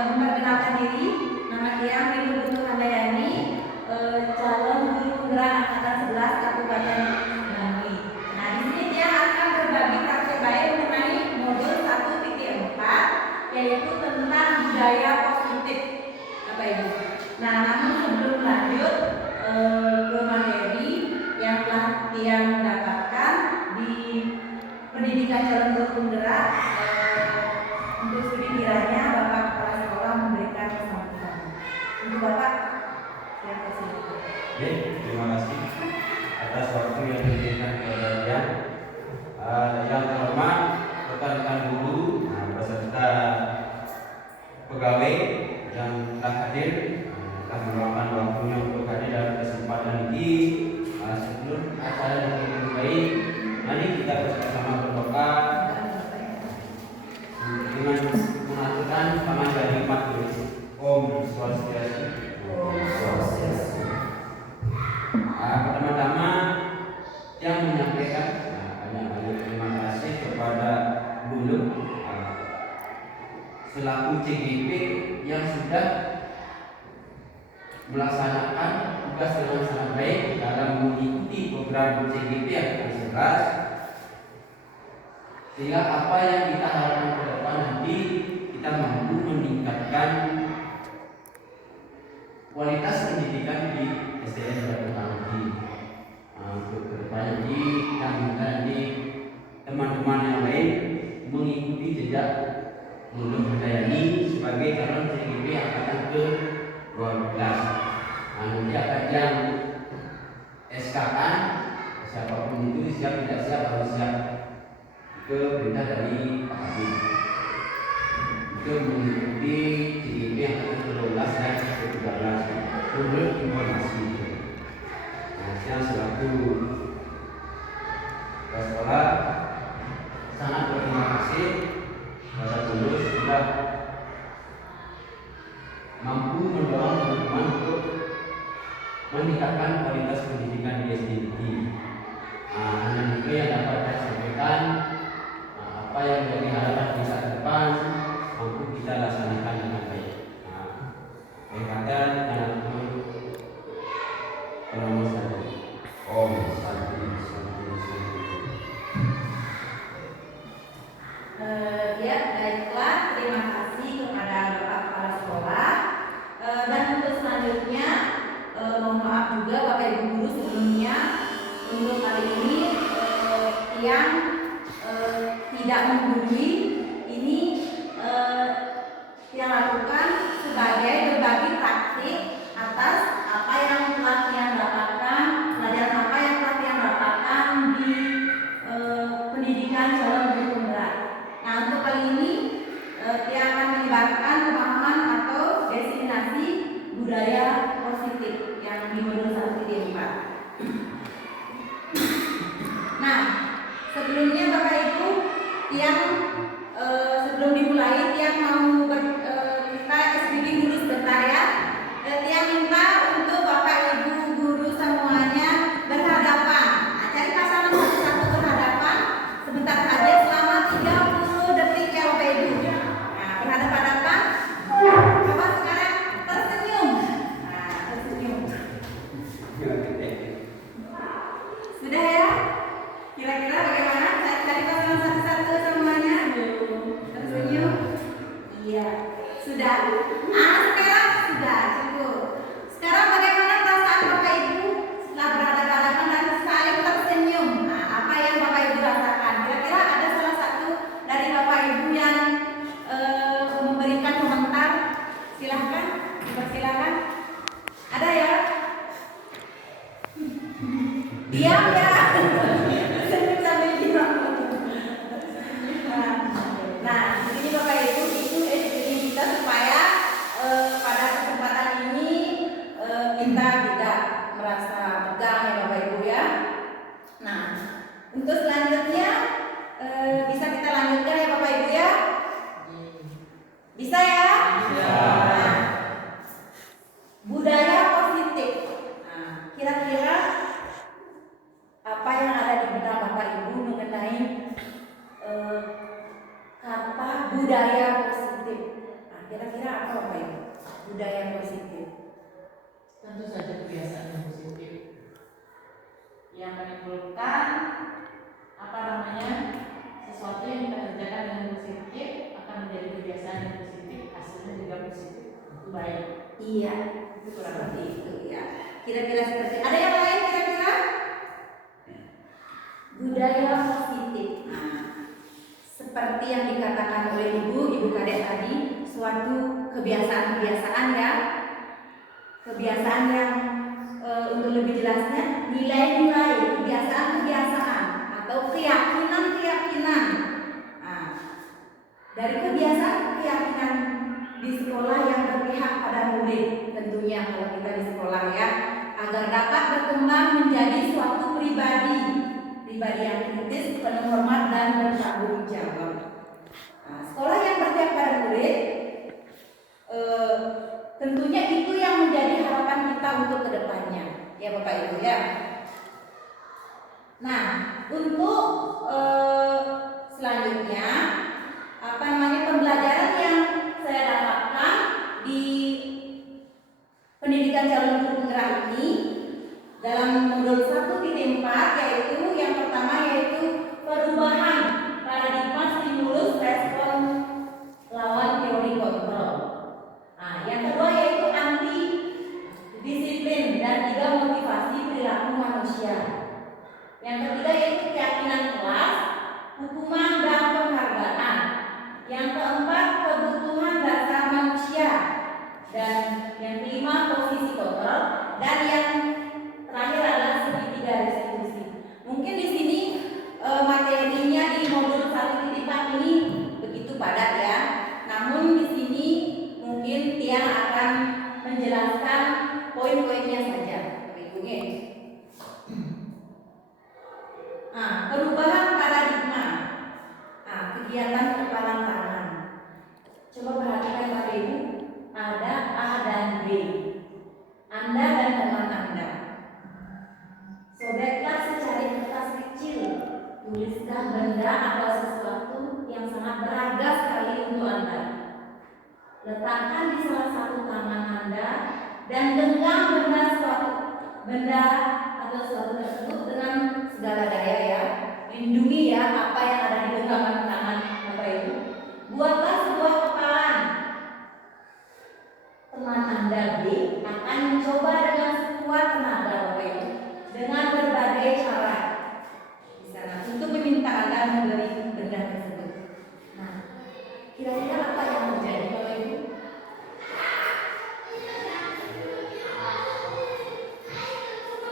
Memperkenalkan diri, nama dia Ibu Putu Handayani, calon guru penggerak angkatan 11 Kabupaten Bangli. Nah, di sini dia akan berbagi praktek baik mengenai modul 1.4, yaitu tentang budaya positif, Bapak Ibu. Nah, namun sebelum lanjut ke materi yang telah dia mendapatkan di pendidikan calon guru penggerak, untuk studi kiranya Bapak Kepala Sekolah memberikan sambutan. Untuk Bapak, saya persilakan. Baik, terima kasih atas waktu yang diberikan kepada kalian. Yang terhormat rekan-rekan guru beserta pegawai yang telah hadir, telah meluangkan waktunya untuk hadir dalam kesempatan ini. Sebelum acara yang baik, mari kita bersama-sama berdoa dengan mengaturkan sama dari majelis. Om Swastiastu. Pertama-tama yang menyampaikan banyak-banyak terima kasih kepada Buluk selaku CGP yang sudah melaksanakan tugas dengan sangat baik dalam mengikuti program CGP yang ke-11, sehingga apa yang kita harapkan ke depan nanti kita mampu meningkatkan kualitas pendidikan di SDN Batu Tangki. Untuk kedepannya kita minta di teman-teman yang lain mengikuti jejak Buluk Handayani sebagai calon CGP angkatan ke-12. Nanti akan yang SK-kan siapapun itu siap tidak siap harus siap ke perintah dari Pak Habib untuk mengikuti CGP angkatan ke-12 dan ke-13 menurut informasi. Saya selaku kepala sekolah sangat berterima kasih kepada guru sudah mampu mendorong teman-teman untuk meningkatkan kualitas pendidikan di SDN. Hanya itu yang dapat saya sampaikan. Apa yang menjadi harapan di masa depan mampu kita laksanakan dengan baik. Baikkan teman-teman Om Santi. Ya, baiklah, terima kasih kepada Bapak Kepala Sekolah. Dan untuk selanjutnya, mohon maaf juga Bapak Ibu guru sebelumnya untuk kali ini yang tidak menggurui ini yang lakukan sebagai berbagi praktik atas apa yang telah yang dapatkan, pelajaran apa yang telah yang dapatkan di pendidikan calon guru penggerak. Nah, untuk kali ini dia akan menyebarkan pemahaman atau diseminasi budaya positif yang di modul 1.4. Nah, sebelumnya Bapak Ibu yang sebelum dimulai yang mau kita SBB dulu sebentar ya. Yang minta untuk Bapak Ibu guru semuanya berhadapan. Nah, cari pasangan satu berhadapan sebentar saja selama 30 detik ya Bapak Ibu. Nah, berhadapan-hadapan. Coba sekarang tersenyum. Nah, tersenyum. Sudah ya? Kira-kira bagaimana? Cari pasangan satu-satu semuanya. Tersenyum. Iya, sudah. Sekarang sudah cukup. Sekarang bagaimana perasaan Bapak Ibu setelah berhadapan-hadapan dan saling tersenyum? Nah, apa yang Bapak Ibu rasakan? Kira-kira ada salah satu dari Bapak Ibu yang memberikan komentar? Silahkan, dipersilahkan. Ada ya? Diam ya. Senyum sambil diam. Nah, ini Bapak Ibu itu kita supaya pada kesempatan ini kita tidak merasa Iya, seperti itu ya. Kira-kira seperti ada yang lain kira-kira? Budaya positif. Nah, seperti yang dikatakan oleh ibu kadek tadi, suatu kebiasaan-kebiasaan ya, kebiasaan yang untuk lebih jelasnya nilai-nilai, kebiasaan-kebiasaan atau keyakinan-keyakinan. Nah, dari kebiasaan-keyakinan di sekolah yang berpihak pada murid, tentunya kalau kita di sekolah ya, agar dapat berkembang menjadi suatu pribadi yang kritis, penuh hormat dan bertanggung jawab. Nah, sekolah yang berpihak pada murid, tentunya itu yang menjadi harapan kita untuk kedepannya, ya Bapak Ibu ya. Nah, untuk selanjutnya pembelajaran yang saya dapatkan di pendidikan calon guru penggerak ini dalam modul 1.4, yaitu yang pertama yaitu perubahan paradigma stimulus respon lawan teori kontrol. Nah, yang kedua yaitu anti disiplin dan juga motivasi perilaku manusia. Yang ketiga yaitu keyakinan kelas, hukuman dan penghargaan. Yang keempat kebutuhan dasar manusia. Dan yang kelima posisi kontrol. Dan yang terakhir adalah segitiga restitusi. Mungkin di sini materinya di modul 1.4 ini begitu padat ya. Namun di sini mungkin Tian akan menjelaskan poin-poinnya saja. Oke. Nah, perubahan paradigma. Nah, kegiatan kepalan tangan. Coba perhatikan Bapak Ibu, ada A dan B. Anda dan teman Anda. Sobeklah secari kertas kecil. Tuliskan benda atau sesuatu yang sangat berharga sekali untuk Anda. Letakkan di salah satu tangan Anda dan genggam benda atau sesuatu tersebut dengan segala daya ya. Lindungi ya apa yang ada di genggaman tangan Bapak Ibu. Buatlah sebuah kepalan. Teman Anda B akan mencoba dengan sekuat tenaga Bapak Ibu dengan berbagai cara di sana untuk meminta Anda memberi benda tersebut. Nah, kira-kira apa yang terjadi Bapak Ibu?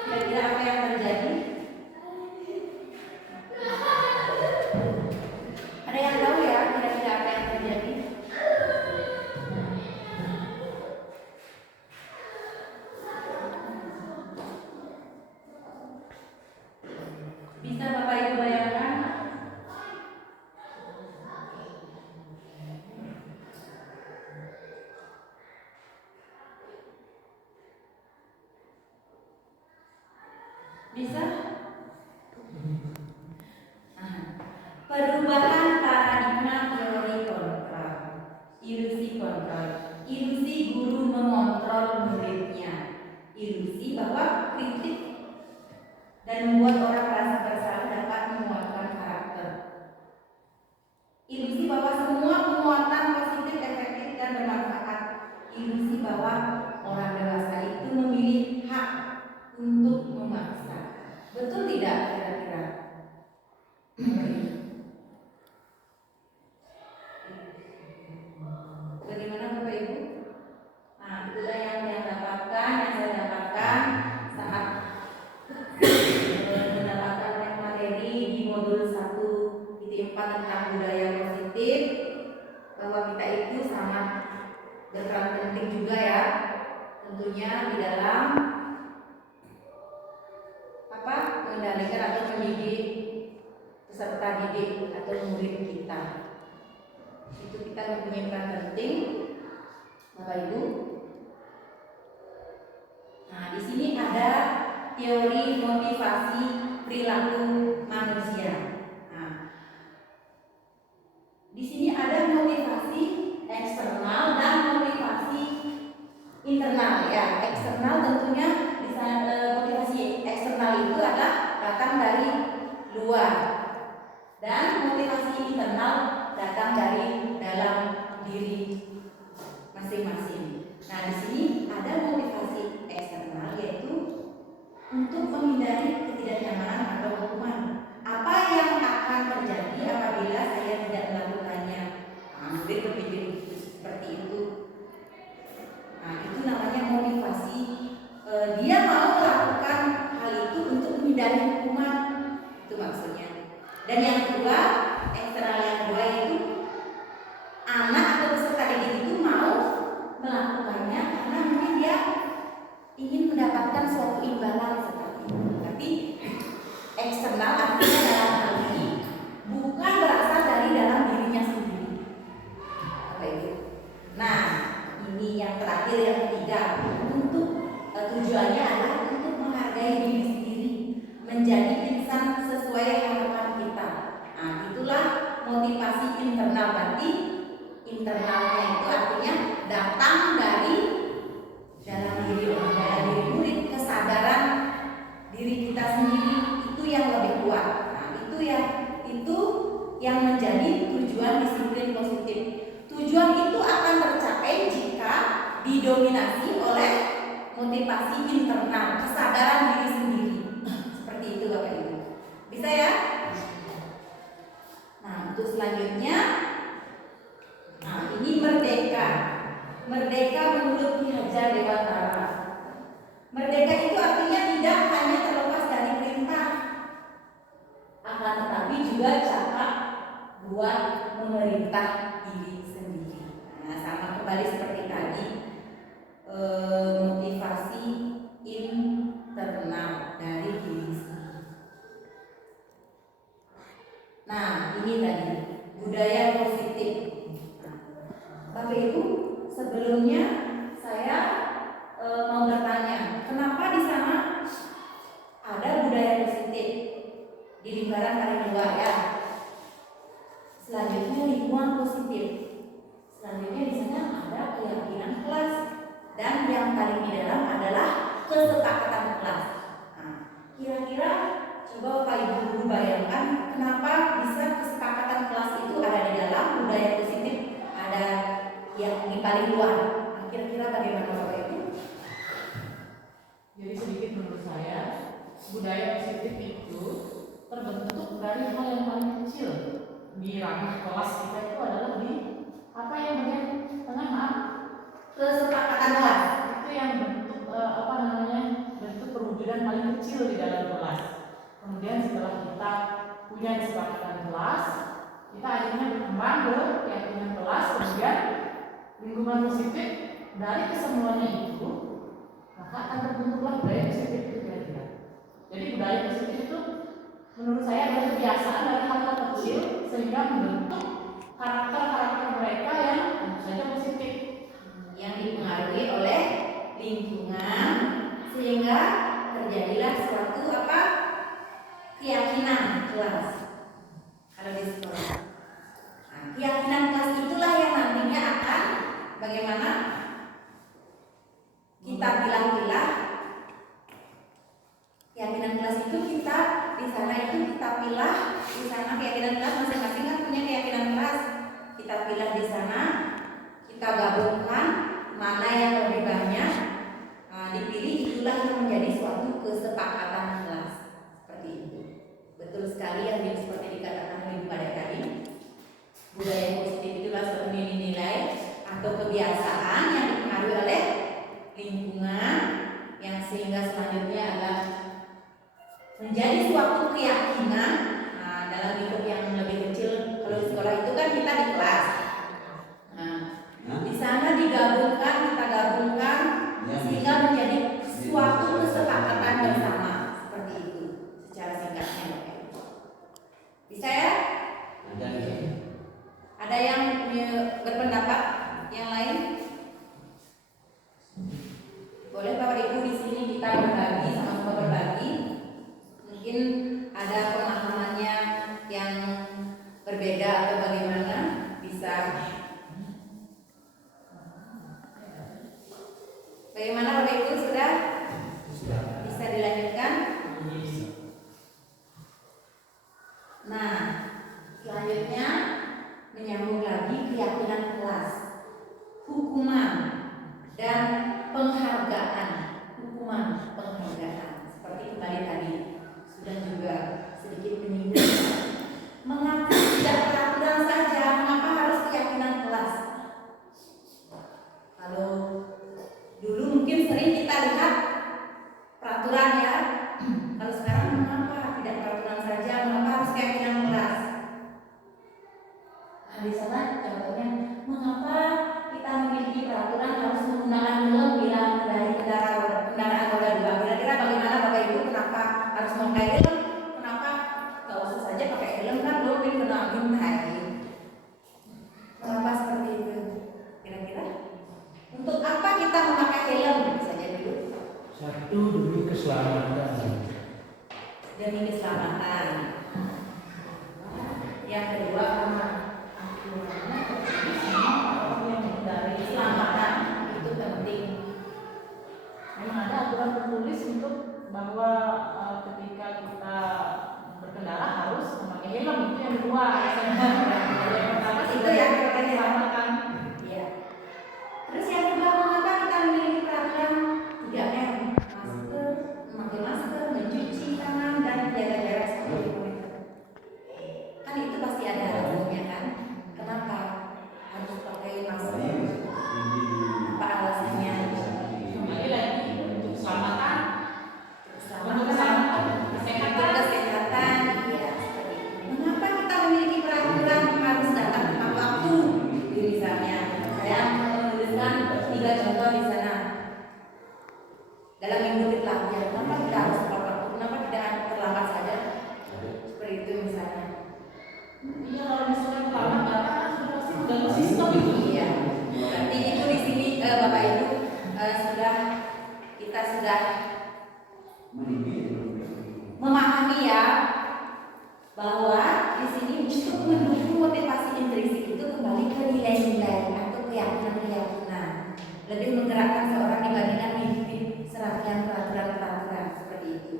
Kira-kira apa yang terjadi? Ada yang tahu ya kira-kira apa yang terjadi? Bisa Bapak Ibu bayangkan? Bisa? Perubahan paradigma teori kontrol, ilusi kontrol, ilusi guru mengontrol muridnya, ilusi bahwa kritik dan membuat orang merasa bersalah dapat menguatkan karakter, ilusi bahwa semua penguatan positif, efektif dan bermanfaat, ilusi bahwa orang dewasa itu memilih hak untuk memaksa. Betul tidak kira-kira? Bagaimana Bapak Ibu? Nah, itulah yang saya dapatkan saat mendapatkan materi di modul 1.4 tentang budaya positif, bahwa kita itu sangat berperan penting juga ya, tentunya di dalam mengendalikan atau mendidik peserta didik atau murid kita. Itu kita mempunyai peran penting, Bapak Ibu. Nah, di sini ada teori motivasi perilaku manusia. Nah, di sini ada motivasi eksternal dan motivasi internal ya. Eksternal tentunya motivasi eksternal itu adalah datang dari luar, dan motivasi internal datang dari dalam diri masing-masing. Nah, di sini mendapatkan suatu imbalan seperti itu. Tapi eksternal artinya dalam hal ini bukan berasal dari dalam dirinya sendiri. Apa itu? Nah, ini yang terakhir, yang ketiga, untuk tujuannya adalah untuk menghargai diri sendiri, menjadi insan sesuai harapan kita. Nah, itulah motivasi internal. Berarti internalnya itu artinya datang dari dalam diri murid, kesadaran diri kita sendiri itu yang lebih kuat. Nah, itu yang menjadi tujuan disiplin positif. Tujuan itu akan tercapai jika didominasi oleh motivasi internal, kesadaran diri sendiri. Seperti itu Bapak Ibu. Bisa ya? Nah, untuk selanjutnya, nah ini merdeka. Merdeka menurut Ki Hajar Dewantara. Merdeka itu artinya tidak hanya terlepas dari perintah, akan tetapi juga cakap buat memerintah diri sendiri. Nah, sama kembali seperti tadi, motivasi internal dari diri sendiri. Nah, ini tadi budaya positif. Bapak Ibu, sebelumnya saya mau bertanya, kenapa di sana ada budaya positif di lingkaran Kalimantan ya? Selanjutnya lingkungan positif. Selanjutnya di sana ada keyakinan kelas, dan yang paling di dalam adalah kesepakatan kelas. Nah, kira-kira coba Bapak Ibu guru bayangkan kenapa bisa kesepakatan kelas itu ada di dalam budaya positif, ada yang di paling luar. Nah, kira-kira bagaimana Bapak Ibu? Jadi sedikit menurut saya, budaya positif itu terbentuk dari hal yang paling kecil di ranah kelas kita itu adalah di apa yang bagian tengah, maaf, Kesepakatan kelas itu yang bentuk bentuk perwujudan paling kecil di dalam kelas. Kemudian setelah kita punya kesepakatan kelas, kita akhirnya berkembang ke keyakinan kelas, kemudian lingkungan positif. Dari kesemuanya itu maka akan terbentuklah budaya positif itu kira-kira. Jadi budaya positif itu menurut saya adalah kebiasaan dari hal-hal kecil sehingga membentuk karakter-karakter mereka yang tentu saja positif, yang dipengaruhi oleh lingkungan sehingga terjadilah suatu keyakinan kelas kalau di sekolah. Nah, keyakinan kelas itulah yang nantinya akan bagaimana kita pilah-pilah. Keyakinan kelas itu kita di sana itu kita pilah di sana, keyakinan kelas masing-masing kan punya keyakinan kelas. Kita pilah di sana, kita gabungkan mana yang lebih banyak, dipilih, itulah yang menjadi suatu kesepakatan kelas. Seperti itu. Betul sekali yang seperti dikatakan oleh Ibu Pada tadi. Budaya positif itulah suatu nilai-nilai atau kebiasaan yang dipengaruhi oleh lingkungan yang sehingga selanjutnya adalah menjadi suatu keyakinan dalam lingkup yang lebih kecil. Kalau di sekolah itu kan kita di kelas. Di sana digabungkan, kita gabungkan sehingga menjadi suatu kesepakatan bersama. Seperti itu secara singkatnya. Bisa ya? Ada yang berpendapat yang lain? Boleh Bapak Ibu di sini kita berbagi, sama-sama berbagi. Mungkin ada pemahamannya yang berbeda atau bagaimana, bisa. Bagaimana Bapak Ibu, sudah bisa dilanjutkan? Nah, selanjutnya menyambung lagi keyakinan kelas, hukuman dan penghargaan. Hukuman, penghargaan, seperti kembali tadi sudah juga sedikit menyinggung. Mengapa tidak peraturan saja? Mengapa harus keyakinan kelas? Kalau dulu mungkin sering kita lihat peraturan ya. Kalau sekarang mengapa tidak peraturan saja? Mengapa harus keyakinan kelas? Nah, di sana contohnya, mengapa kita memiliki peraturan harus menggunakan helm bila mengendarai kendaraan roda dua? bahwa ketika kita berkendara harus memakai helm, itu yang kedua. Yang pertama Itu yang keselamatan. Iya. Terus yang kedua, mengapa kita memiliki peraturan 3M? Masker, memakai masker, mencuci tangan, dan jaga jarak 10 meter. Kan itu pasti ada alasannya kan? Kenapa harus pakai masker? Apa alasannya? Kembali lagi untuk keselamatan, Untuk kesehatan, iya seperti itu. Mengapa kita memiliki peraturan harus datang tepat waktu? Misalnya, saya menuliskan 3 contoh di sana. Dalam mengikuti pelatihan, kenapa kita harus tepat waktu? Kenapa tidak terlambat saja? Seperti itu misalnya. Iya, kalau misalnya terlambat datang kan sudah pasti mengganggu sistem itu. Iya. Berarti itu di sini Bapak Ibu kita sudah memahami ya bahwa di sini untuk mendukung motivasi intrinsik itu kembali ke nilai-nilai atau keyakinan-keyakinan, lebih menggerakkan seorang dibandingkan mengikuti serangkaian peraturan-peraturan seperti itu.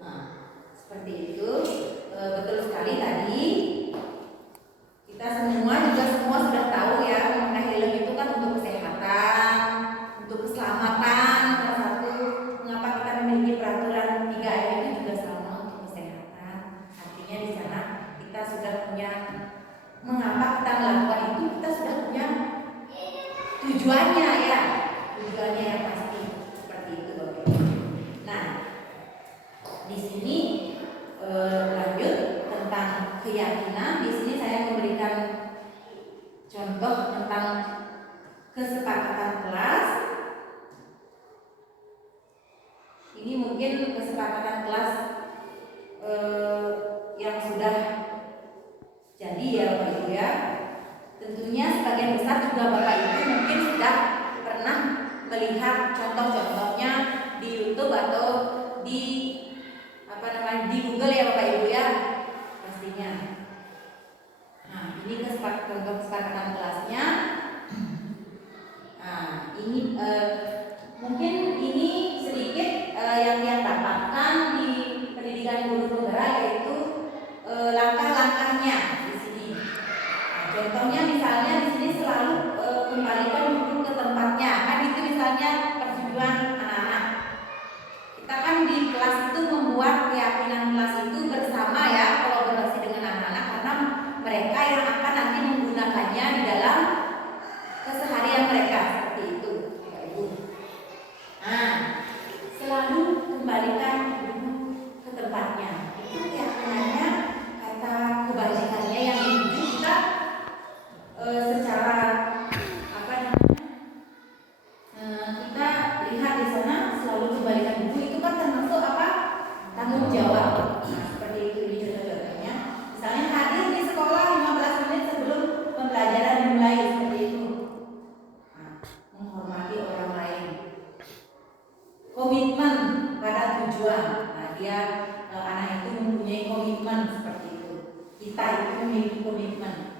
Nah, seperti itu. Betul sekali tadi. Kita semua sudah tahu ya, memakai helm itu kan untuk kesehatan, untuk keselamatan. Salah satu mengapa kita memiliki peraturan 3M itu juga sama untuk kesehatan. Artinya di sana kita sudah punya mengapa kita melakukan itu, kita sudah punya tujuannya ya, tujuannya yang pasti seperti itu Bapak. Nah, di sini lanjut tentang keyakinan. Di sini saya memberikan contoh tentang kesepakatan kelas. Ini mungkin kesepakatan kelas yang sudah jadi ya Bapak Ibu ya. Tentunya sebagian besar juga Bapak Ibu mungkin sudah pernah melihat contoh-contohnya di YouTube atau di di Google ya Bapak Ibu ya pastinya. Nah, ini kesepakatan kelasnya. Nah, ini mungkin ini sedikit yang dapatkan di pendidikan guru penggerak, yaitu langkah-langkahnya di sini. Nah, contohnya misalnya di sini selalu kembalikan buku ke tempatnya. Kan itu misalnya persetujuan anak-anak. Kita kan di kelas itu membuat keyakinan kelas itu bersama ya, kolaborasi dengan anak-anak karena mereka yang akan nanti menggunakannya di dalam keseharian mereka seperti itu, Bapak Ibu. Nah, selalu kembalikan buku ke tempatnya. Itu keyakinannya, kata kebajikannya yang dituju kita secara apa namanya? Kita lihat di sana selalu kembalikan buku itu kan termasuk apa? Tanggung jawab. Nah, seperti itu ini contoh-contohnya. Misalnya hadir di sekolah 15 menit sebelum pembelajaran dimulai seperti itu. Nah, menghormati orang lain. Komitmen pada tujuan. Nah, dia anak itu mempunyai komitmen seperti itu. Kita itu memiliki komitmen.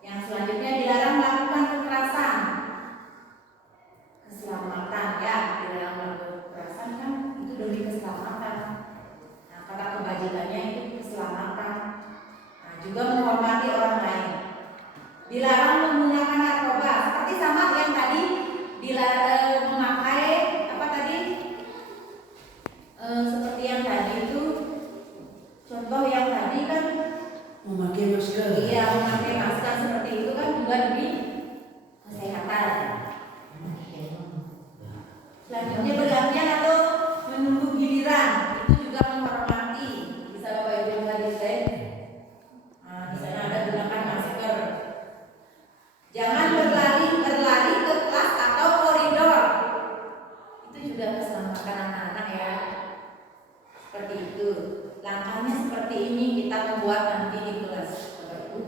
Yang selanjutnya dilarang melakukan kekerasan. Keselamatan ya, dilarang melakukan kekerasan kan itu demi keselamatan. Nah, kata kebajikannya itu keselamatan. Nah, juga menghormati orang lain. Dilarang menggunakan narkoba, seperti sama yang tadi dilarang memakai apa tadi? Seperti yang tadi itu contoh yang tadi kan Memakai masker. iya, memakai masker seperti itu kan juga demi kesehatan. Selanjutnya bergantian atau menunggu giliran, itu juga menghormati. Bisa Bapak Ibu lihat di slide. Nah, di sana ada gunakan masker. Jangan berlari ke kelas atau koridor. Itu juga keselamatan anak-anak ya. Seperti itu. Langkahnya seperti ini kita membuat nanti di kelas, Bapak Ibu.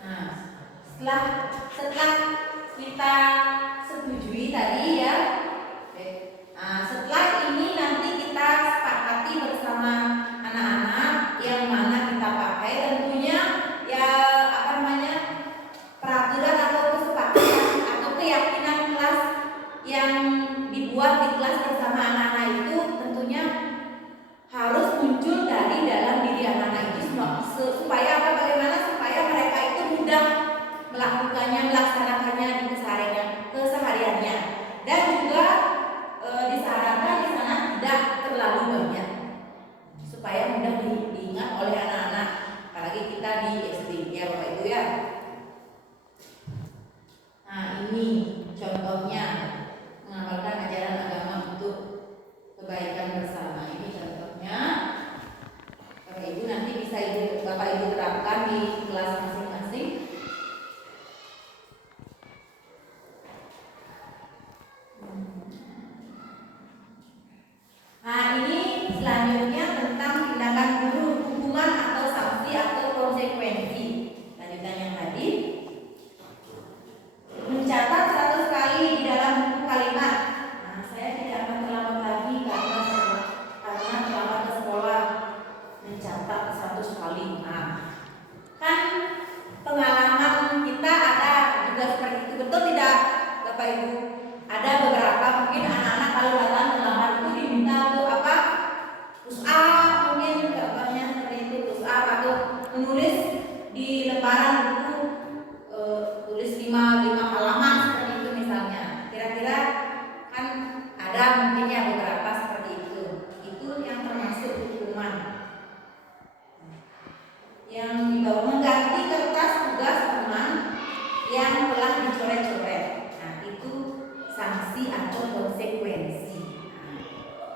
Nah, setelah kita setujui tadi ya ini contohnya mengamalkan ajaran agama untuk kebaikan bersama. Ini contohnya. Bapak Ibu nanti bisa Bapak Ibu terapkan di kelas masing-masing. Nah, ini selanjutnya tentang tindakan guru, hukuman atau sanksi atau konsekuensi. Lanjutan yang tadi. Mencatat 100 kali di dalam buku kalimat. Nah, saya tidak akan terlambat lagi karena terlambat ke sekolah mencatat 100 kali. Nah, kan pengalaman kita ada juga seperti itu, betul tidak Bapak Ibu? Ada beberapa mungkin anak-anak kalau datang terlambat itu diminta untuk apa? Push up, mungkin contohnya seperti itu, push up atau menulis di lembaran buku tulis 5 halaman seperti itu misalnya. Kira-kira kan ada mungkinnya beberapa seperti itu. Itu yang termasuk hukuman. Yang dibawa mengganti kertas tugas teman yang telah dicoret-coret. Nah, itu sanksi atau konsekuensi.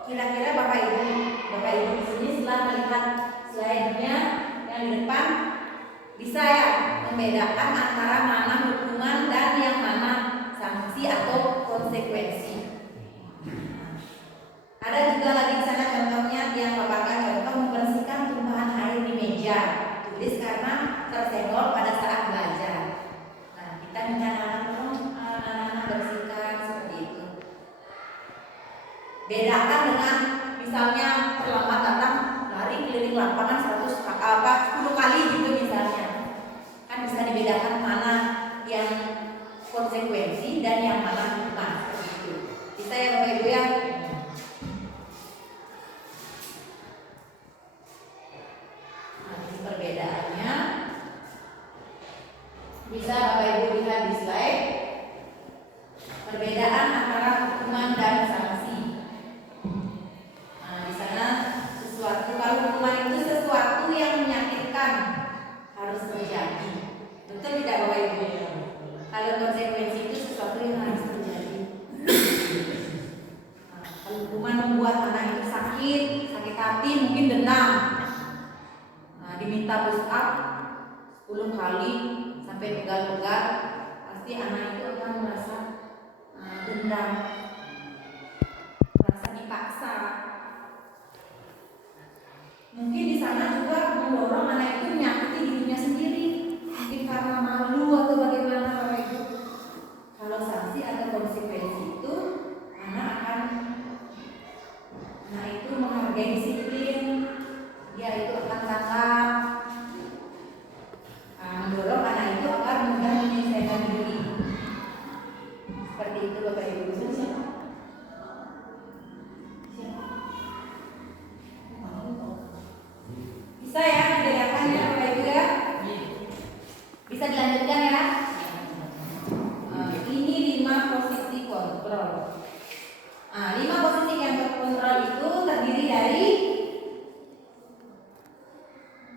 Kira-kira Bapak Ibu di sini setelah melihat slide-nya yang di depan bisa ya membedakan antara mana hukuman dan yang mana sanksi atau konsekuensi. Ada juga lagi di sana contohnya yang paparkan contoh membersihkan tumpahan air di meja. Tulis karena tersenggol pada saat belajar. Nah, kita minta anak-anak bersihkan seperti itu. Bedakan dengan misalnya terlambat datang lari keliling lapangan 10 kali gitu misalnya. Kan bisa dibedakan mana yang konsekuensi dan yang mana hukuman seperti itu. Bisa ya Bapak Ibu ya? Nah, ini perbedaannya. Bisa Bapak Ibu lihat di slide. Perbedaan antara hukuman dan sanksi. Nah, di sana kalau hukuman itu sesuatu yang menyakitkan harus terjadi. Betul tidak Bapak Ibu? Kalau konsekuensi itu sesuatu yang harus terjadi. Nah, kalau hukuman membuat anak itu sakit hati, mungkin dendam. Nah, diminta push up 10 kali sampai pegal-pegal, pasti anak itu akan merasa dendam, merasa dipaksa. Mungkin di sana juga mendorong anak itu menyakiti dirinya sendiri, mungkin karena malu atau bagaimana Bapak Ibu. Kalau sanksi atau konsekuensi itu anak itu menghargai disiplin, dia itu akan taat, mendorong anak itu agar mudah menyelesaikan diri. Seperti itu Bapak Ibu. Bisa ya dibedakan ya Bapak Ibu ya? Bisa dilanjutkan ya? Ini 5 posisi kontrol. 5 posisi kontrol itu terdiri dari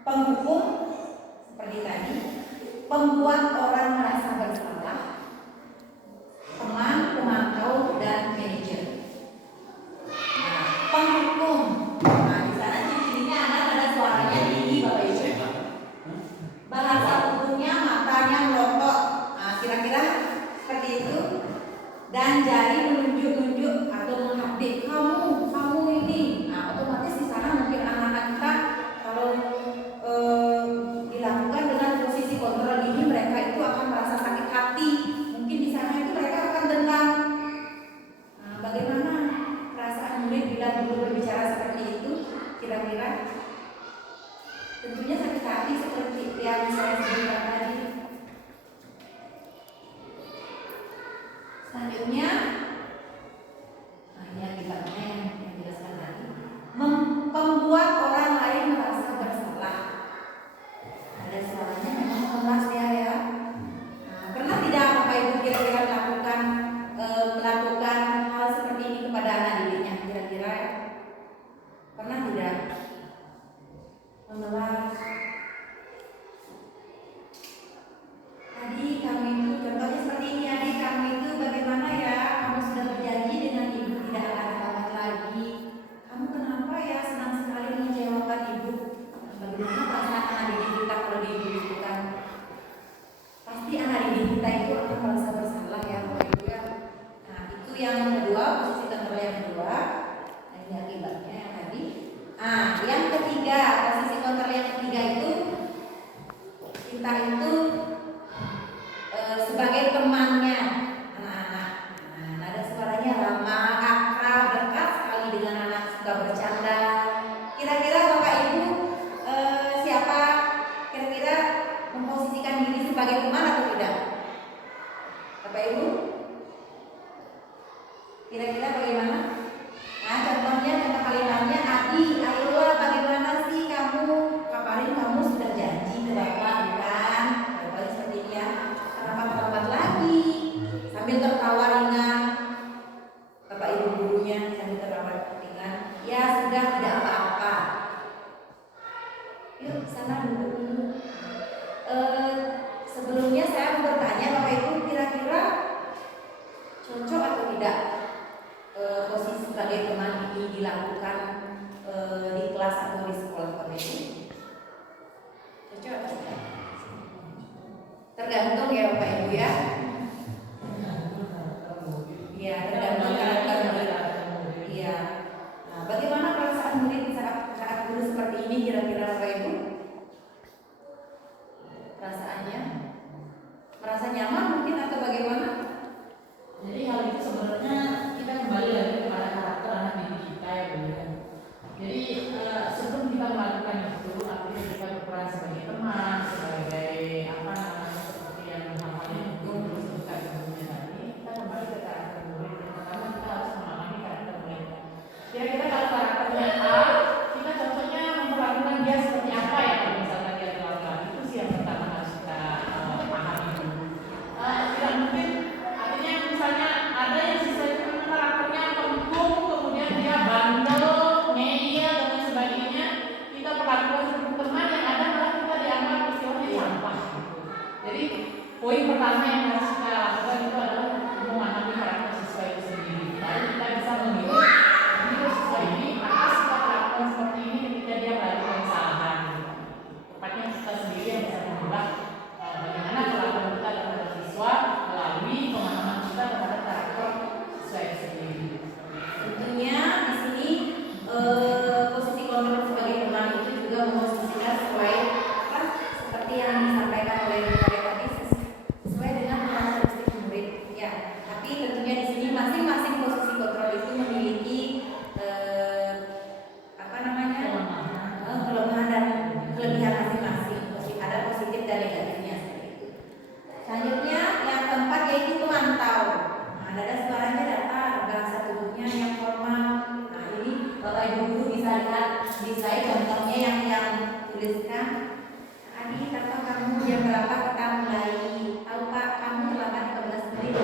penghukum seperti tadi, pembuat orang merasa bersalah, teman, pemantau, dan manajer. Penghukum. Di sana ciri-cirinya ada suaranya tinggi Bapak Ibu. Bahasa tubuhnya, matanya melotot. Kira-kira seperti itu. Dan jari menunjuk-nunjuk atau mengupdate kamu ini. Otomatis di sana mungkin anak-anak kita kalau dilakukan dengan posisi kontrol ini, mereka itu akan merasa sakit hati. Mungkin di sana itu mereka akan dendam. Bagaimana perasaan murid bila guru berbicara seperti itu? Kira-kira tentunya sakit hati seperti yang saya sebutkan tadi. Selanjutnya, ini yang dijelaskan tadi, membuat orang lain merasa bersalah. Ada suaranya memang keras ya. Pernah tidak Bapak Ibu kira-kira melakukan hal seperti ini kepada anak didiknya? Kira-kira pernah tidak? Mengelas. Tadi kami itu contohnya seperti ini, adik kami Kira-kira bagaimana? Nah, contohnya, contoh kalimatnya, Adi, ayolah bagaimana sih kamu? Kemarin kamu sudah janji ke Bapak, bukan? Bapak seperti ini ya. Kenapa terlambat lagi? Sambil tertawa ringan. Bapak ibu gurunya sambil tertawa ringan. Ya sudah, tidak apa-apa. Yuk, sana duduk dulu. Sebelumnya saya mau bertanya Bapak Ibu, kira-kira cocok atau tidak posisi sebagai teman ini dilakukan di kelas atau di sekolah Bapak Ibu? Cocok atau tidak? Tergantung ya Bapak Ibu ya. Iya, tergantung karakter murid. Iya. Nah, bagaimana perasaan murid saat guru seperti ini kira-kira Bapak Ibu? Perasaannya? Merasa nyaman mungkin atau bagaimana? Jadi hal itu sebenarnya kita kembali lagi kepada karakter anak didik kita ya Bu. Jadi sebelum kita melakukan itu, artinya kita berperan sebagai teman, sebagai apa namanya seperti yang namanya guru sebutkan sebelumnya tadi, kita kembali ke karakter murid. Yang pertama kita harus memahami karakter murid. Kira-kira kalau karakternya A, kita contohnya memperlakukan dia seperti apa ya kalau misalkan dia terlalu itu sih yang pertama harus kita pahami dulu. Tidak mungkin artinya misalnya ada yang siswa itu karakternya kembung, kemudian dia bandel, ngeyel dan lain sebagainya, kita perlakukan seperti teman yang ada malah kita dianggap istilahnya sampah gitu. Jadi poin pertama yang harus kita lakukan itu adalah memahami karakter siswa itu sendiri. Lalu kita bisa memilih siswa ini atas kita perlakukan seperti ini ketika dia melakukan kesalahan. Tepatnya kita sendiri yang bisa mengubah bagaimana perlakuan kita terhadap siswa melalui pemahaman kita terhadap karakter siswa itu sendiri. Tentunya di sini posisi kontrol sebagai teman itu juga memposisikan sesuai apa, seperti yang disampaikan oleh Bapak tadi sesuai dengan karakteristik murid ya. Tapi tentunya di sini masing-masing posisi kontrol itu memiliki apa namanya kelemahan dan kelebihan masing-masing. Ada positif dan negatifnya seperti itu. Selanjutnya yang keempat yaitu memantau. Nah, ada suaranya datar, bahasa tubuhnya yang formal. Nah, ini Bapak Ibu guru bisa lihat di slide contohnya yang tuliskan. Adi, kapan kamu jam berapa kita mulai? Tahu Pak, kamu terlambat 15 menit.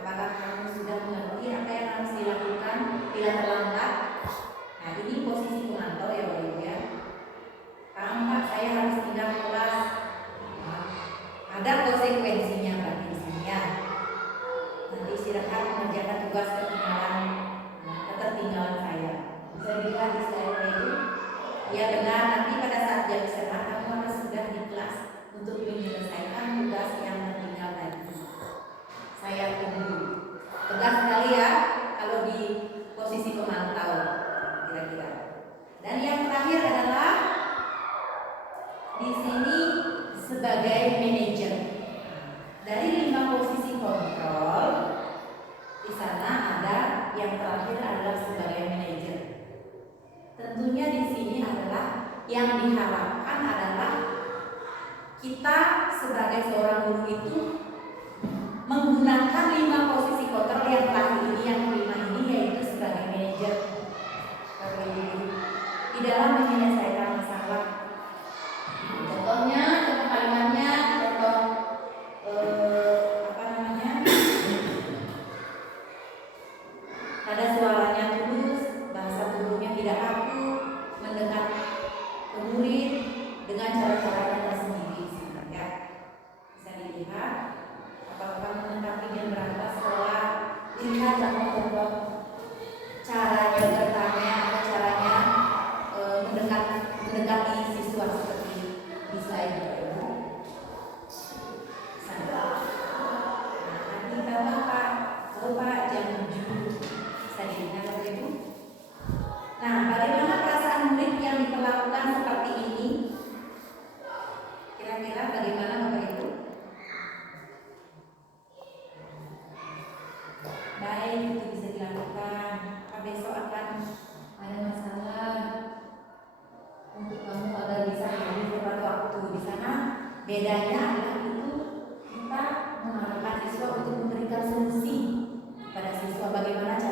Apakah kamu sudah mengerti apa yang harus dilakukan bila terlambat? Nah, ini posisi pemantau ya Bapak Ibu ya. Paham Pak, saya harus tinggal kelas. Nah, ada konsekuensinya berarti di sini ya. Nanti istirahat mengerjakan tugas ketertinggalan saya. Bisa dilihat di slide itu. Ya benar, nanti pada saat jam istirahat kamu harus sudah di kelas untuk menyelesaikan tugas yang tertinggal tadi. Saya tunggu. Tegas sekali ya kalau di posisi pemantau kira-kira. Dan yang terakhir adalah di sini sebagai manajer. Dari 5 posisi kontrol, di sana ada yang terakhir adalah sebagai manajer. Tentunya di sini adalah yang diharapkan adalah kita sebagai seorang guru itu menggunakan 5 posisi kontrol yang terakhir ini, yang kelima ini yaitu sebagai manajer di dalam menyelesaikan masalah. Contohnya, contoh kalimatnya, contoh apa namanya? Ada suaranya tulus, bahasa tubuhnya tidak kaku, mendekat ke murid dengan cara-caranya tersendiri. Ya, bisa dilihat. Apakah kamu menanggapi jam berapa sekolah? Lihat contoh-contoh caranya bertanya atau caranya mendekati siswa seperti di slide itu. Nanti tambah Pak, Pak jam 7 bisa dilihat Bapak Ibu. Nah, bagaimana perasaan murid yang diperlakukan seperti ini? Kira-kira bagaimana Bapak Ibu? Baik, itu bisa dilakukan. Apa besok akan ada masalah untuk kamu agar bisa hadir tepat waktu di sana? Bedanya adalah itu kita mengharapkan siswa untuk memberikan solusi pada siswa bagaimana cara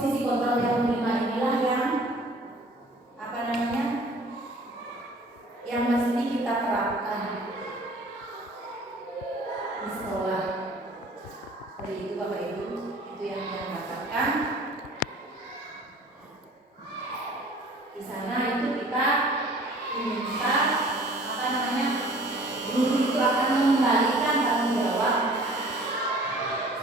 posisi kontrol yang 5 inilah yang apa namanya? Yang mesti kita terapkan di sekolah. Seperti itu Bapak Ibu, itu yang saya katakan. Di sana itu kita diminta apa namanya? Guru itu akan mengembalikan tanggung jawab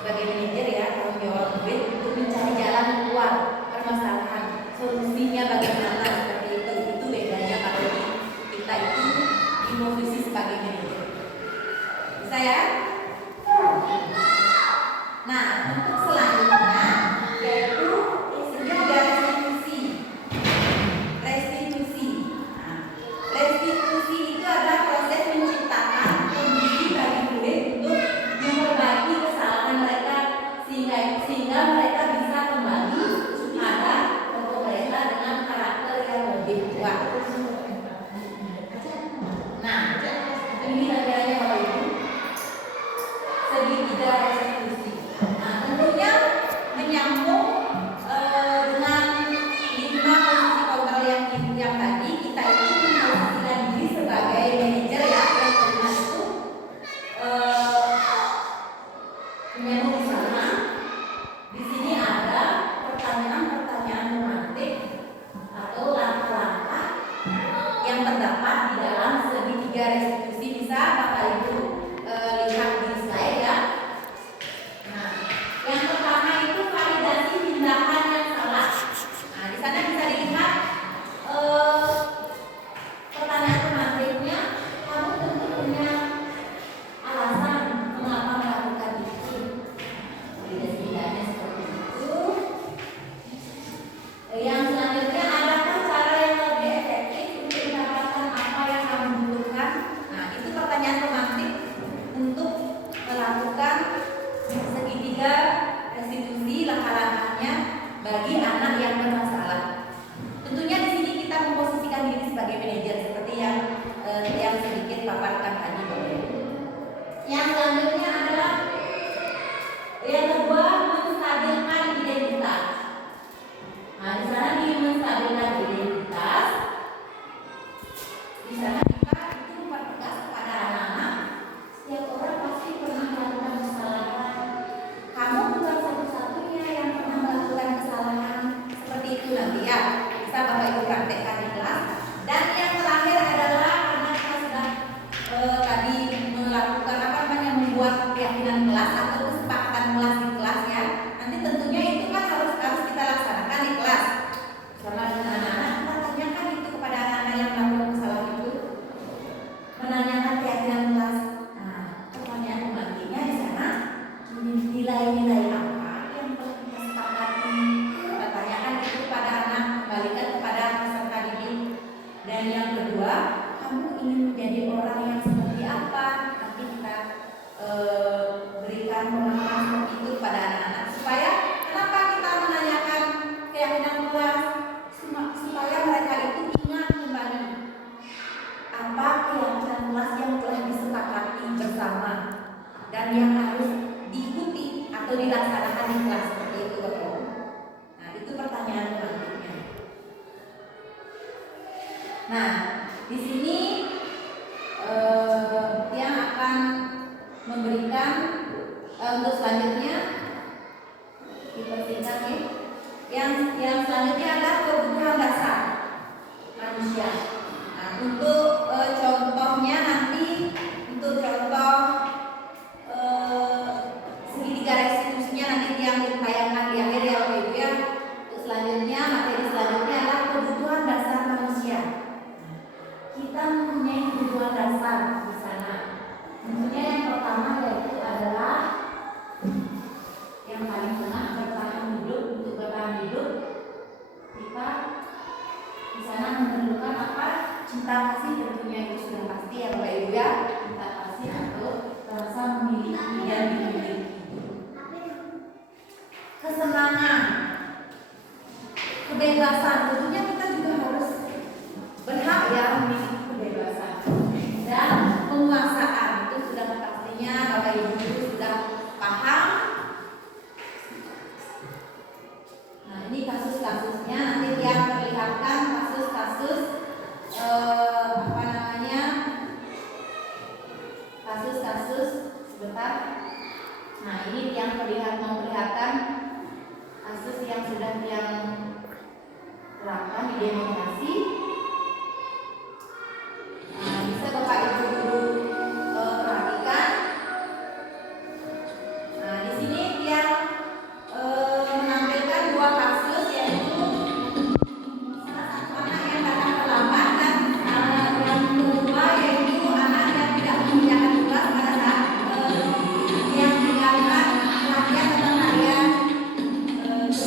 sebagai manajer ya, tanggung jawab murid untuk mencari jalan keluar permasalahan, solusinya bagaimana, seperti itu. Itu bedanya kalau kita itu di posisi sebagai manajer. Bisa ya? Nah, untuk selanjutnya yaitu isinya ada restitusi. Nah, restitusi itu adalah proses menciptakan kondisi bagi murid untuk memperbaiki kesalahan mereka sehingga mereka bisa kembali pada pokok mereka dengan karakter yang lebih kuat. Nah, ini nanti Bapak Ibu segitiga restitusi. Nah, tentunya menyambung dengan 5 posisi kontrol yang tadi, kita itu memposisikan diri sebagai manajer ya. Yang kelima itu menyambung di sana. Di sini ada pertanyaan-pertanyaan romantik atau langkah-langkah yang terdapat di dalam segitiga restitusi. Bisa Bapak Ibu lihat di slide ya. Nah, yang pertama itu validasi tindakan yang salah. Nah, di sana bisa dilihat pertanyaan romantiknya, kamu tentu punya alasan mengapa melakukan itu. Validasi tindakannya seperti itu. Yang selanjutnya, adakah cara yang lebih efektif untuk mendapatkan apa yang kamu butuhkan? Nah, itu pertanyaan romantik untuk melakukan segitiga restitusi langkah-langkahnya bagi anak yang bermasalah. Tentunya di sini kita memposisikan diri sebagai manajer seperti yang sedikit paparkan tadi Bapak Ibu. Yang selanjutnya adalah yang kedua, menstabilkan identitas. Nah, di sana di menstabilkan identitas, di sana kita itu mempertegas kepada anak-anak, setiap orang pasti pernah melakukan kesalahan. Kamu bukan satu-satunya yang pernah melakukan kesalahan. Seperti itu nanti ya. Bisa Bapak Ibu praktekkan di kelas. Dan yang terakhir adalah karena kita sudah tadi melakukan membuat keyakinan kelas atau kesepakatan kelas di kelas ya. Nanti tentunya itu kan harus kita laksanakan di kelas. Sama dengan anak-anak, kita tanyakan itu kepada anak-anak yang melakukan kesalahan itu, menanyakan keyakinan kelas. Nah, pertanyaan pembantinya di sana, nilai-nilai apa yang telah kita sepakati? Kita tanyakan itu kepada anak, kembalikan kepada peserta didik. Dan yang kedua, kamu ingin menjadi orang yang seperti apa? Nanti kita berikan pemahaman seperti itu kepada anak-anak, supaya kenapa kita menanyakan keyakinan kelas, supaya mereka itu ingat kembali apa keyakinan kelas yang telah disepakati bersama dan yang harus diikuti atau dilaksanakan di kelas, seperti itu Bapak. Nah, itu pertanyaan selanjutnya. Nah, di sini yang akan memberikan untuk selanjutnya dipersingkat ya. Yang selanjutnya adalah kebutuhan dasar manusia. Nah, untuk contohnya nanti untuk contoh segitiga restitusinya nanti yang ditayangkan di akhir ya Bapak Ibu ya. Untuk selanjutnya, materi selanjutnya adalah kebutuhan dasar manusia. Kita mempunyai kebutuhan dasar di sana. Tentunya yang pertama yaitu adalah yang paling tengah, bertahan hidup. Untuk bertahan hidup kita di sana memerlukan apa? Cinta kasih, tentunya itu sudah pasti ya Bapak Ibu ya. Cinta kasih atau rasa memiliki dan dimiliki. Kesenangan, kebebasan, tentunya kita juga harus berhak ya memiliki kebebasan. Dan penguasaan itu sudah pastinya Bapak Ibu sudah paham. Nah, ini memperlihatkan kasus yang sudah yang terapkan di demonstrasi. Nah, bisa Bapak Ibu guru perhatikan. Nah, di sini dia menampilkan dua kasus, yaitu anak yang datang terlambat dan yang kedua yaitu anak yang tidak mengerjakan tugas pada saat yang meninggalkan latihan atau harian tugas.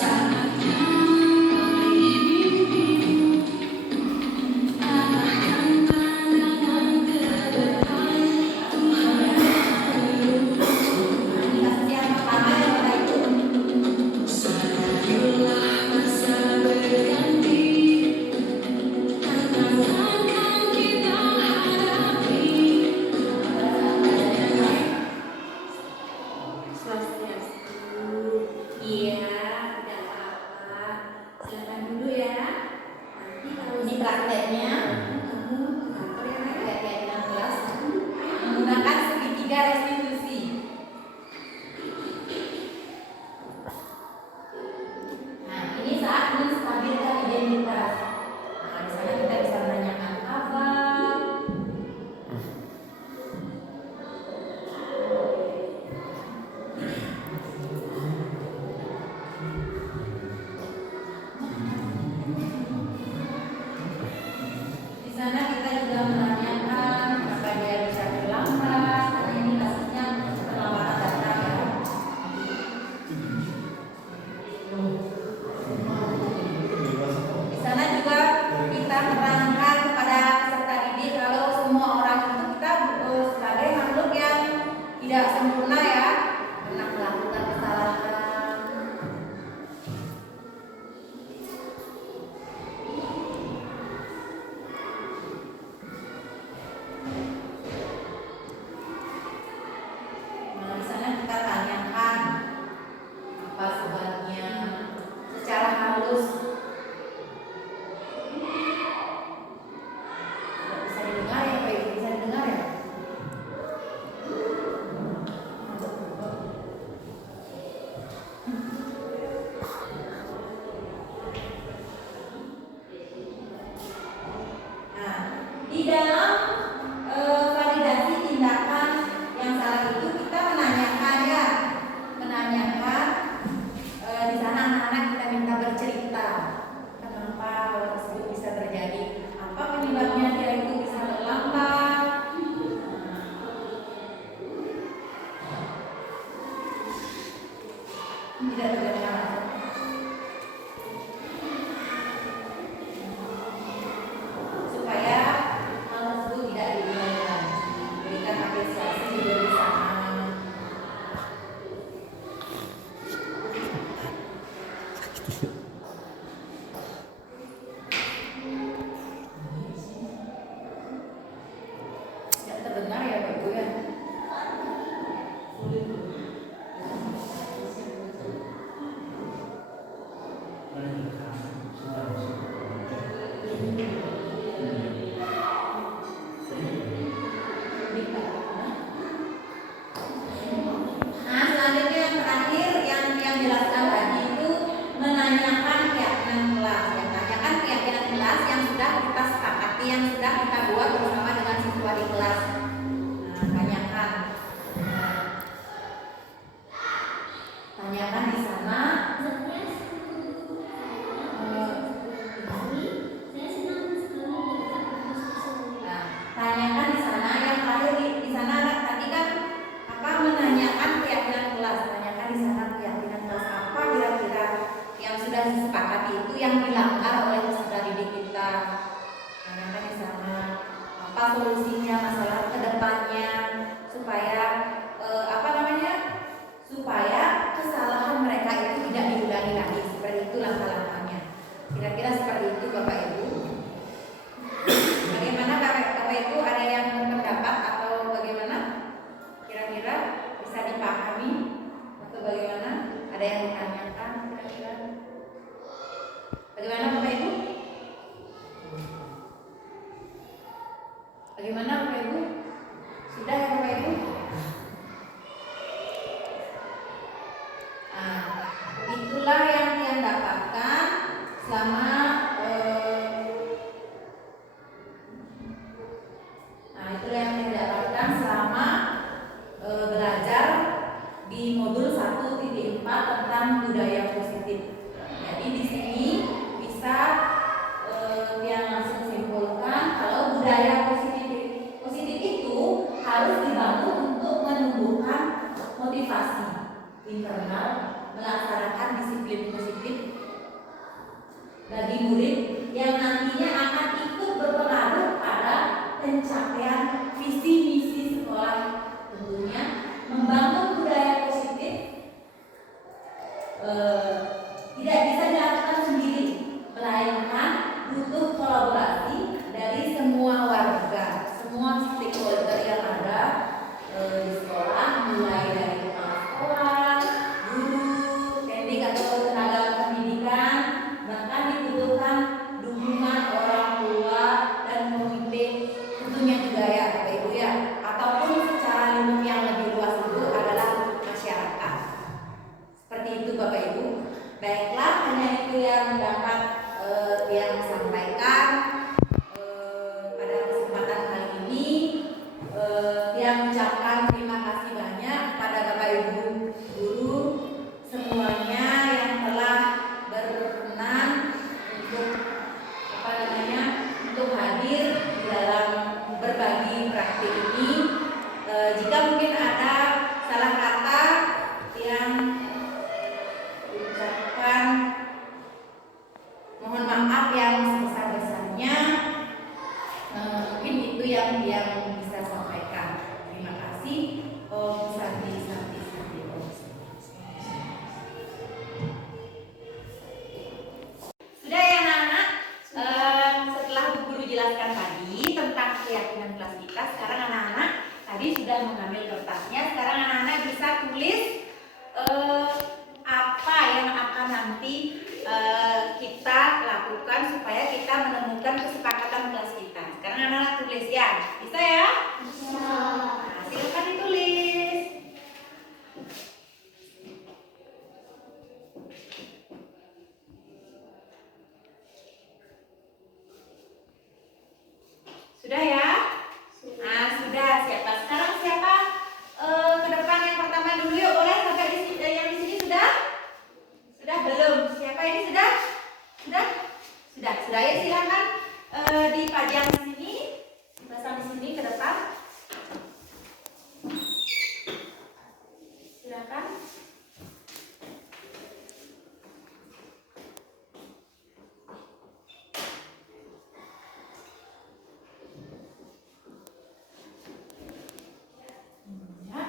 Di dalam validasi tindakan yang salah itu kita menanyakan di sana anak-anak kita minta bercerita kenapa hal tersebut bisa terjadi, apa penyebabnya dia itu bisa terlambat. Tidak terdengar. Yang sudah kita buat bersama dengan siswa di kelas. Tanyakan di sana. Tanyakan di sana. Yang terakhir di sana tadi kan menanyakan keyakinan kelas. Tanyakan di sana keyakinan kelas apa kira-kira yang sudah disepakati itu yang dilanggar oleh peserta didik kita. Tanyakan di sana apa solusinya, masalah kedepannya supaya supaya kesalahan mereka itu tidak diulangi lagi. Seperti itu langkah-langkahnya. Kira-kira seperti itu Bapak Ibu. Bagaimana Bapak Ibu, ada yang berpendapat atau bagaimana? Kira-kira bisa dipahami atau bagaimana? Ada yang ditanyakan kira-kira? Bagaimana Bapak Ibu? Bagaimana Bapak Ibu? Sudah ya Bapak Ibu? itulah yang Tian dapatkan selama itulah yang Tian dapatkan selama belajar di modul 1.4 tentang budaya positif. Jadi di sini bisa Tian langsung simpulkan kalau budaya positif itu harus dibangun untuk menumbuhkan motivasi internal melaksanakan disiplin positif bagi murid yang nantinya akan ikut berpengaruh pada pencapaian visi misi sekolah. Tentunya membangun budaya positif tidak bisa dilakukan sendiri, melainkan butuh kolaborasi dari semua warga, semua stakeholder yang ada di sekolah, mulai dari kepala sekolah, guru, pendidik atau tenaga pendidikan, bahkan dibutuhkan dukungan orang tua dan pemimpin, tentunya juga ya Bapak Ibu ya, ataupun secara lingkup yang lebih luas itu adalah masyarakat. Seperti itu Bapak Ibu. Baiklah, hanya itu yang dapat yang sampaikan pada kesempatan kali ini. Yang mengucapkan terima kasih banyak kepada Bapak Ibu guru semuanya yang telah berkenan untuk hadir di dalam berbagi praktik ini. Jika mungkin ada salah kata yang diucapkan, mohon maaf yang sebesar-besarnya. Mungkin itu yang bisa sampaikan. Terima kasih. Om Santi Santi Santi Om. Sudah ya anak-anak, setelah Bu Guru jelaskan tadi tentang keyakinan kelas kita, sekarang anak-anak tadi sudah mengambil kertasnya. Sekarang anak-anak bisa tulis apa yang akan nanti kita lakukan supaya kita menemukan kesepakatan kelas kita. Sekarang anak-anak tulis ya, bisa ya? Bisa. Nah, silakan ditulis. Sudah ya? Nah, sudah. Sekarang siapa ke depan yang pertama dulu yuk, boleh sampai di sini, yang di sini sudah? Sudah belum? Siapa ini sudah? Sudah? Sudah ya, silakan dipajang di sini, dipasang di sini ke depan. Silakan. Ya.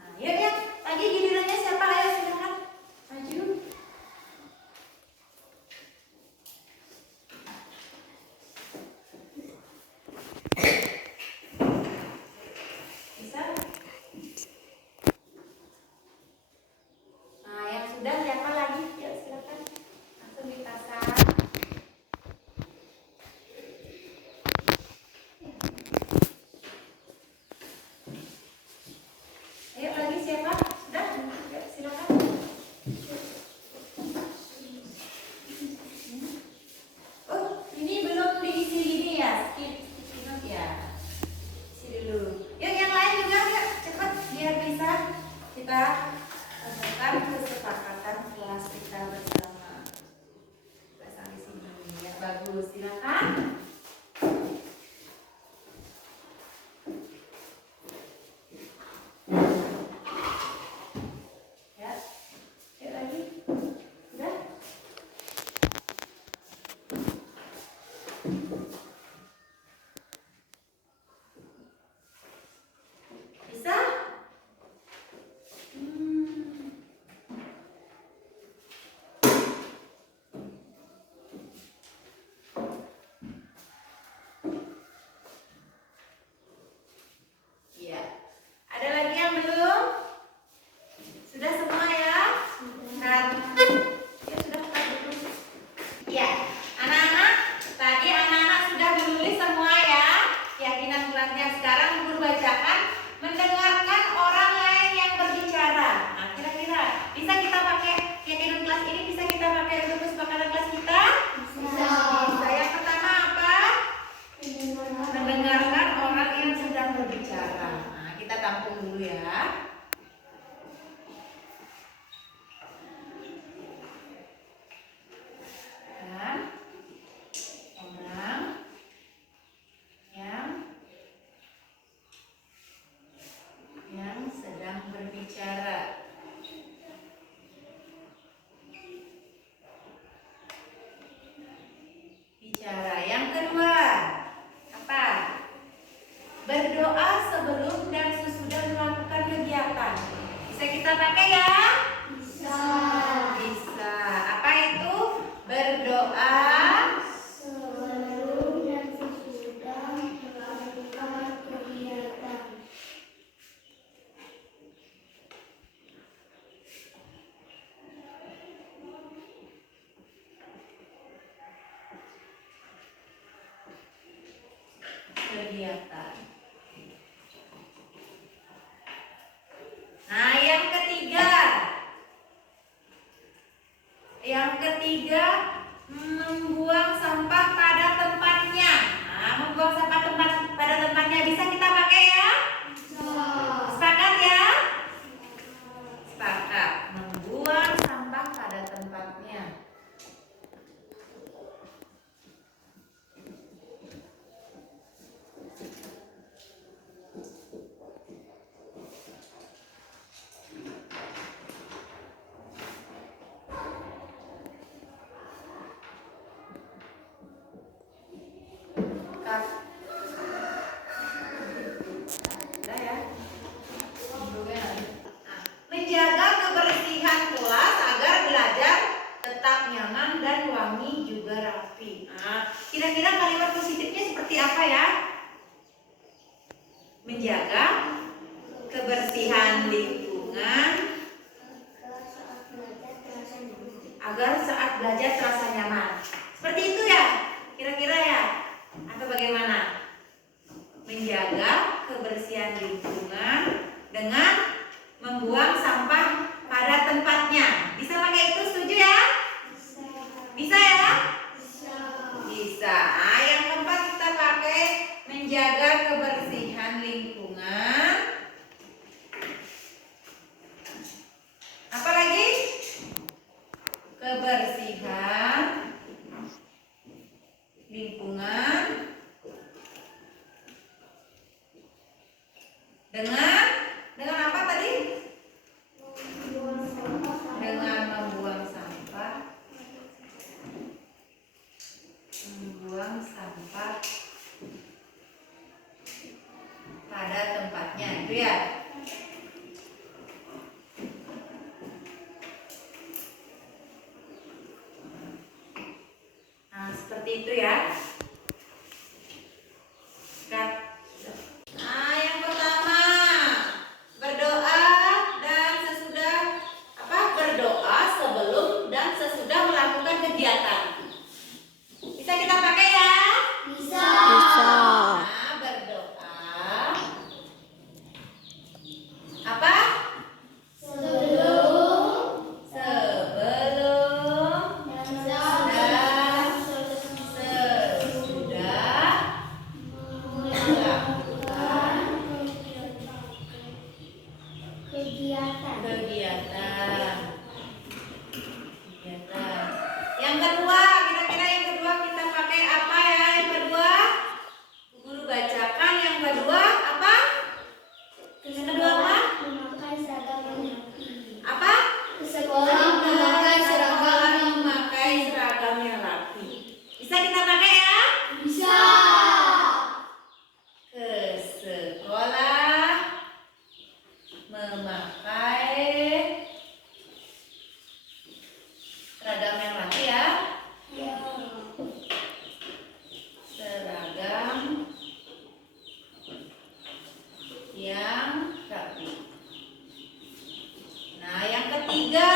Nah, yuk ya, lagi giliran berdoa sebelum dan sesudah melakukan kegiatan. Bisa kita pakai ya? Bisa. Bisa. Apa itu? Berdoa sebelum dan sesudah melakukan kegiatan. Kegiatan. Nah, yang ketiga. Yang ketiga, membuang sampah pada tempatnya. Nah, membuang sampah pada tempatnya bisa kita pakai ya? Bisa. Sepakat ya? Sepakat. Membuang sampah pada tempatnya. Udah ya. Menjaga kebersihan kelas agar belajar tetap nyaman dan wangi juga rapi. Nah, kira-kira kalimat positifnya seperti apa ya? Menjaga kebersihan lingkungan agar saat belajar terasa nyaman. Seperti itu ya? Kira-kira ya? Atau bagaimana? Menjaga kebersihan lingkungan dengan membuang sampah pada tempatnya. Bisa pakai itu, setuju ya? Bisa. Bisa ya? Bisa. Bisa. Nah, yang keempat kita pakai menjaga kebersihan lingkungan. Apa lagi? Kebersihan lingkungan dengan apa tadi? Dengan membuang sampah pada tempatnya, itu ya. Nah, seperti itu ya. Nah, yang pertama, berdoa dan sesudah berdoa sebelum dan sesudah melakukan kegiatan. Bisa kita pakai ya? Bisa. Bisa. Nah, berdoa apa? Sebelum dan sesudah melakukan kegiatan. Yang kedua, kira-kira yang kedua kita pakai apa ya? Yang kedua, guru bacakan. Yang kedua apa? Yang kedua apa? Memakai seragam yang rapi. Apa? Ke sekolah memakai seragam. Memakai seragam yang rapi. Bisa kita pakai ya? Bisa. Ke sekolah memakai seragam yang rapi ya. Seragam yang rapi. Nah, yang ketiga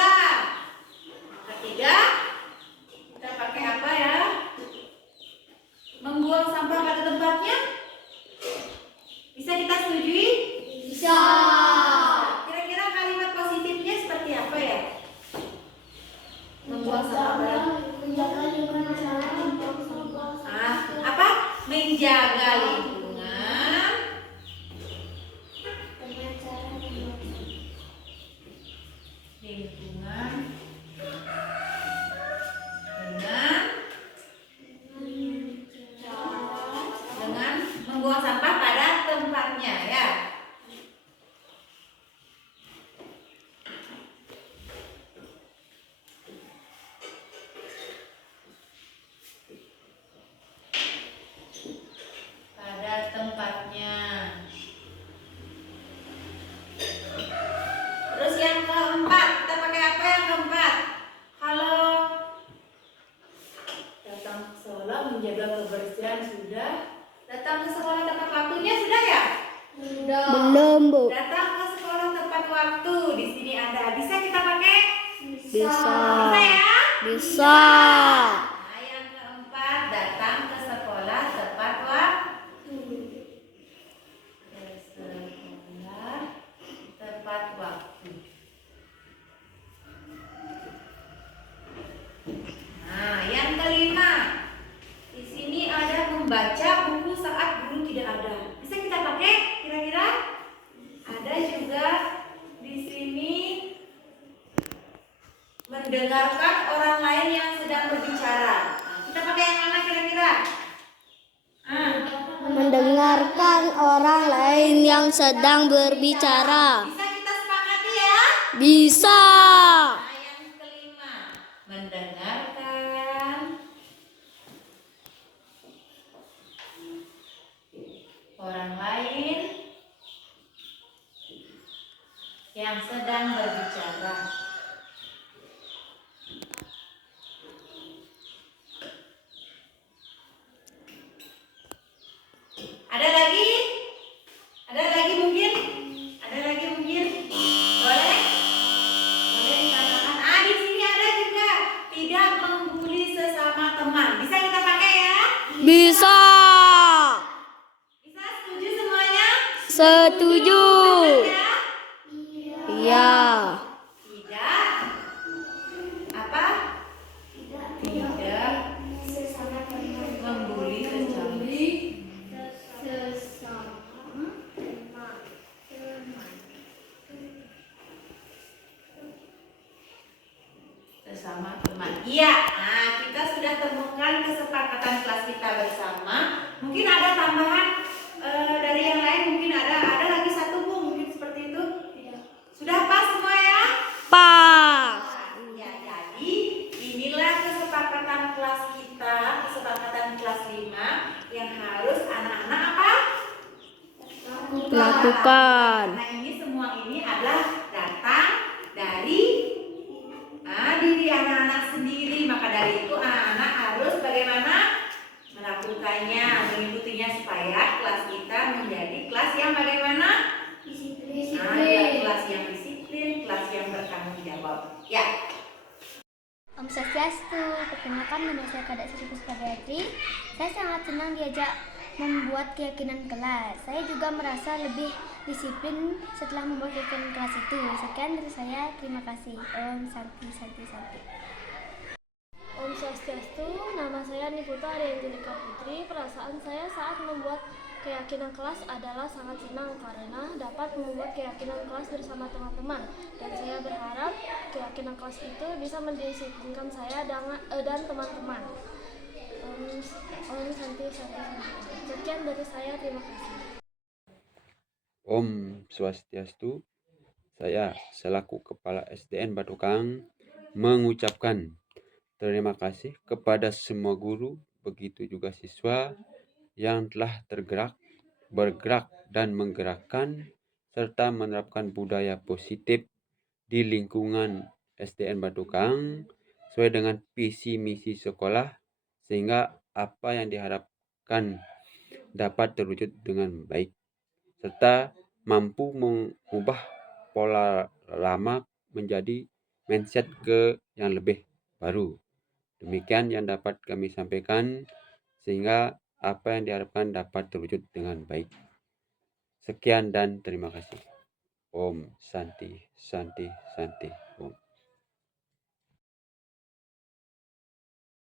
kita pakai apa ya? Membuang sampah pada tempatnya. Bisa kita setujui? Bisa. Kira-kira kalimat positifnya seperti apa ya? Membuang sampah Menjaga lingkungan apa? Menjaga lingkungan dengan cara yang dengan membuang sampah pada tempatnya ya. Pada tempatnya. Belum, Bu. Datang ke sekolah tepat waktu. Di sini ada. Bisa kita pakai? Bisa. Bisa ya? Bisa. Nah, yang keempat, datang ke sekolah tepat waktu. Ke sekolah tepat waktu. Nah, yang kelima, di sini ada membaca buku saat guru tidak ada. Bisa kita pakai kira-kira? Ada juga di sini mendengarkan orang lain yang sedang berbicara. Nah, kita pakai yang mana kira-kira? Mendengarkan orang lain yang sedang berbicara. Bisa kita sepakati ya? Bisa. Nah, yang kelima, mendengarkan orang lain yang sedang berbicara. Ada lagi? Ada lagi mungkin? Ada lagi mungkin? Boleh? Boleh dikatakan. Ah, di sini ada juga tidak membuli sesama teman. Bisa kita pakai ya? Bisa. Bisa setuju semuanya? Setuju. Benar ya? Iya. Tidak. Apa? Tidak membuli sesama teman. Iya. Nah, kita sudah temukan kesepakatan kelas kita bersama. Mungkin ada tambahan dari yang lain. Mungkin ada lagi satu, Bu. Mungkin seperti itu. Sudah pas semua ya? Pas. Ya, jadi inilah kesepakatan kelas kita, kesepakatan kelas 5 yang harus anak-anak apa? Lakukan. Nah, ini semua ini adalah datang dari diri anak-anak sendiri. Maka dari itu anak-anak harus bagaimana? Melakukannya, mengikutinya supaya kelas kita menjadi kelas yang bagaimana? Kelas yang disiplin, kelas yang bertanggung jawab. Ya. Om Swastiastu, perkenalkan nama saya Kadek Sri Puspagayatri. Saya sangat senang diajak membuat keyakinan kelas. Saya juga merasa lebih disiplin setelah membuat keyakinan kelas itu. Sekian dari saya, terima kasih. Om Santi Santi Santi. Om Swastiastu, nama saya Niputa Ariantilika Putri. Perasaan saya saat membuat keyakinan kelas adalah sangat senang karena dapat membuat keyakinan kelas bersama teman-teman, dan saya berharap keyakinan kelas itu bisa mendisiplinkan saya dan teman-teman. Om Santi Santi. Sekian dari saya, terima kasih. Om Swastiastu. Saya selaku Kepala SDN Batukang mengucapkan terima kasih kepada semua guru, begitu juga siswa yang telah bergerak dan menggerakkan serta menerapkan budaya positif di lingkungan SDN Batukang sesuai dengan visi misi sekolah, sehingga apa yang diharapkan dapat terwujud dengan baik serta mampu mengubah pola lama menjadi mindset ke yang lebih baru. Demikian yang dapat kami sampaikan, sehingga apa yang diharapkan dapat terwujud dengan baik. Sekian dan terima kasih. Om Santi Santi Santi Om.